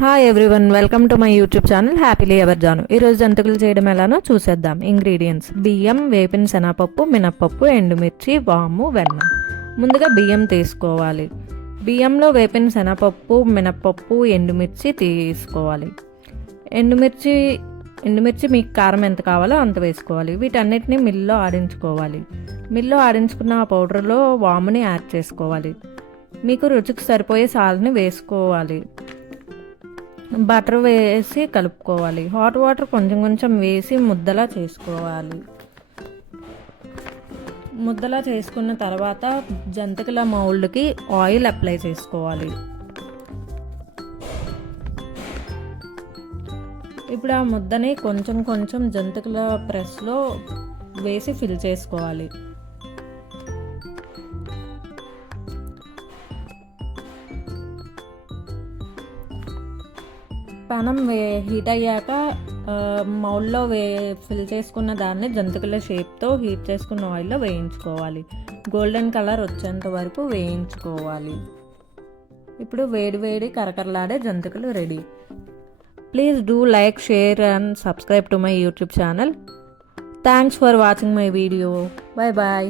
Hi everyone, welcome to my YouTube channel happily ever Janu. ఈరోజు జంతికలు చేయడం ఎలానో చూసేద్దాం. ఇంగ్రీడియంట్స్: బియ్యం, వేపిన శనగపప్పు, మినప్పప్పు, ఎండుమిర్చి, వాము, వెన్న. ముందుగా బియ్యం తీసుకోవాలి. బియ్యంలో వేపిన శనగపప్పు, మినప్పప్పు, ఎండుమిర్చి తీసుకోవాలి. ఎండుమిర్చి మీకు కారం ఎంత కావాలో అంత వేసుకోవాలి. వీటన్నిటిని మిల్లో ఆడించుకోవాలి. మిల్లో ఆడించుకున్న ఆ పౌడర్లో వాముని యాడ్ చేసుకోవాలి. మీకు రుచికి సరిపోయే సాల్ట్ని వేసుకోవాలి. బటర్ వేసి కలుపుకోవాలి. హాట్ వాటర్ కొంచెం కొంచెం వేసి ముద్దలా చేసుకోవాలి. ముద్దలా చేసుకున్న తర్వాత జంతికల మౌల్డ్కి ఆయిల్ అప్లై చేసుకోవాలి. ఇప్పుడు ఆ ముద్దని కొంచెం కొంచెం జంతికల ప్రెస్లో వేసి ఫిల్ చేసుకోవాలి. పానం హీట్ అయ్యాక మౌల్లో ఫిల్ చేసుకున్న దాన్ని జంతికల షేప్తో హీట్ చేసుకున్న ఆయిల్లో వేయించుకోవాలి. గోల్డెన్ కలర్ వచ్చేంత వరకు వేయించుకోవాలి. ఇప్పుడు వేడి వేడి కరకరలాడే జంతికలు ready. Please do like, share and subscribe to my YouTube channel. Thanks for watching my video. Bye bye.